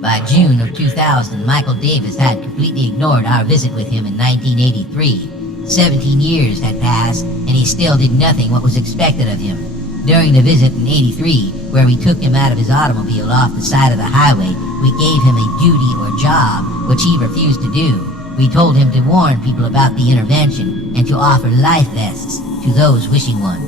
By June of 2000, Michael Davis had completely ignored our visit with him in 1983. 17 years had passed, and he still did nothing what was expected of him. During the visit in '83, where we took him out of his automobile off the side of the highway, we gave him a duty or job, which he refused to do. We told him to warn people about the intervention and to offer life vests to those wishing one.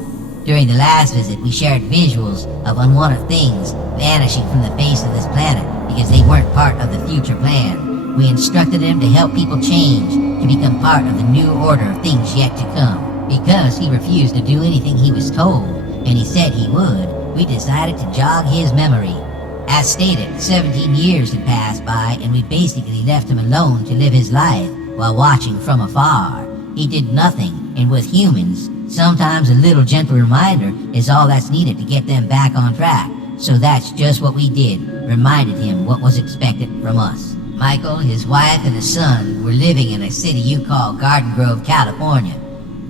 During the last visit, we shared visuals of unwanted things vanishing from the face of this planet because they weren't part of the future plan. We instructed him to help people change, to become part of the new order of things yet to come. Because he refused to do anything he was told, and he said he would, we decided to jog his memory. As stated, 17 years had passed by, and we basically left him alone to live his life while watching from afar. He did nothing, and with humans, sometimes a little gentle reminder is all that's needed to get them back on track. So that's just what we did, reminded him what was expected from us. Michael, his wife, and his son were living in a city you call Garden Grove, California.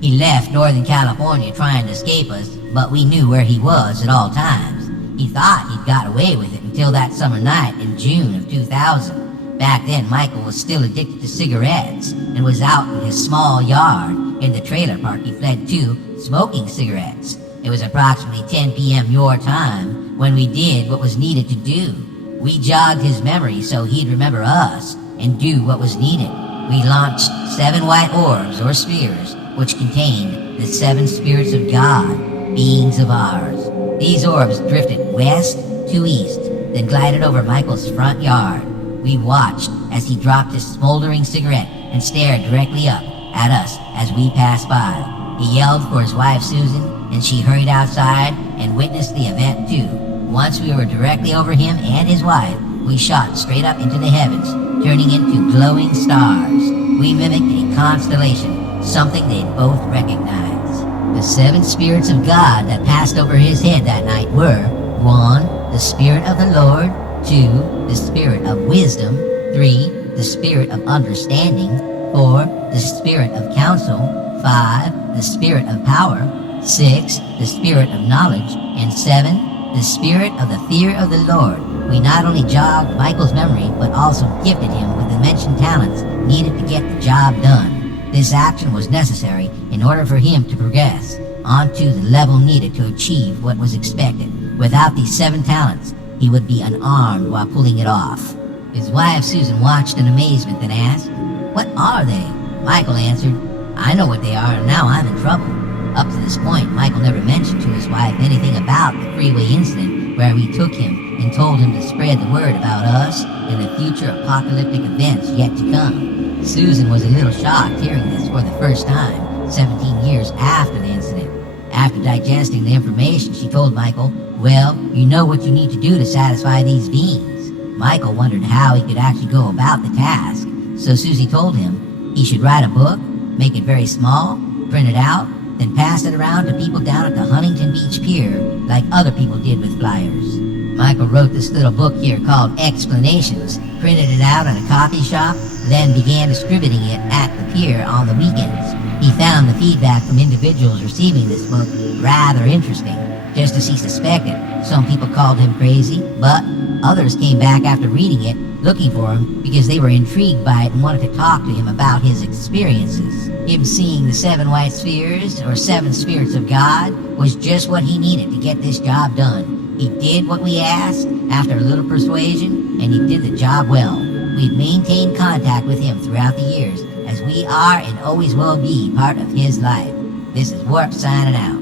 He left Northern California trying to escape us, but we knew where he was at all times. He thought he'd got away with it until that summer night in June of 2000. Back then, Michael was still addicted to cigarettes and was out in his small yard in the trailer park he fled to, smoking cigarettes. It was approximately 10 p.m. your time when we did what was needed to do. We jogged his memory so he'd remember us and do what was needed. We launched 7 white orbs or spheres, which contained the 7 spirits of God, beings of ours. These orbs drifted west to east, then glided over Michael's front yard. We watched as he dropped his smoldering cigarette and stared directly up at us as we passed by. He yelled for his wife Susan, and she hurried outside and witnessed the event too. Once we were directly over him and his wife, we shot straight up into the heavens, turning into glowing stars. We mimicked a constellation, something they'd both recognize. The 7 spirits of God that passed over his head that night were 1. The Spirit of the Lord, 2. The Spirit of Wisdom, 3. The Spirit of Understanding, 4. The Spirit of Counsel, 5. The Spirit of Power, 6. The Spirit of Knowledge, and 7. The Spirit of the Fear of the Lord. We not only jogged Michael's memory, but also gifted him with the mentioned talents needed to get the job done. This action was necessary in order for him to progress onto the level needed to achieve what was expected. Without these 7 talents, he would be unarmed while pulling it off. His wife Susan watched in amazement and asked, "What are they?" Michael answered, "I know what they are, and now I'm in trouble." Up to this point, Michael never mentioned to his wife anything about the freeway incident where we took him and told him to spread the word about us and the future apocalyptic events yet to come. Susan was a little shocked hearing this for the first time, 17 years after the incident. After digesting the information, she told Michael, "Well, you know what you need to do to satisfy these beings." Michael wondered how he could actually go about the task, so Susie told him he should write a book, make it very small, print it out, then pass it around to people down at the Huntington Beach Pier like other people did with flyers. Michael wrote this little book here called Explanations, printed it out in a coffee shop, then began distributing it at the pier on the weekends. He found the feedback from individuals receiving this book rather interesting. Just as he suspected, some people called him crazy, but others came back after reading it looking for him because they were intrigued by it and wanted to talk to him about his experiences. Him seeing the 7 white spheres, or 7 spirits of God, was just what he needed to get this job done. He did what we asked after a little persuasion, and he did the job well. We've maintained contact with him throughout the years, as we are and always will be part of his life. This is Warp signing out.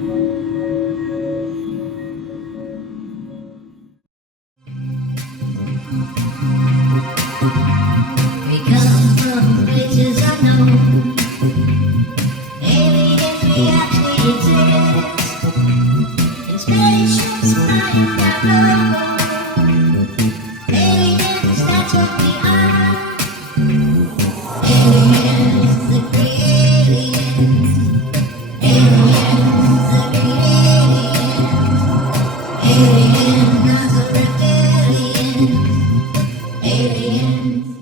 We come from places unknown. Aliens, we actually exist. In spaceships flying down low. Aliens, that's what we are. Aliens, the great aliens. Aliens, the great aliens. Aliens, not the reptilians. Aliens.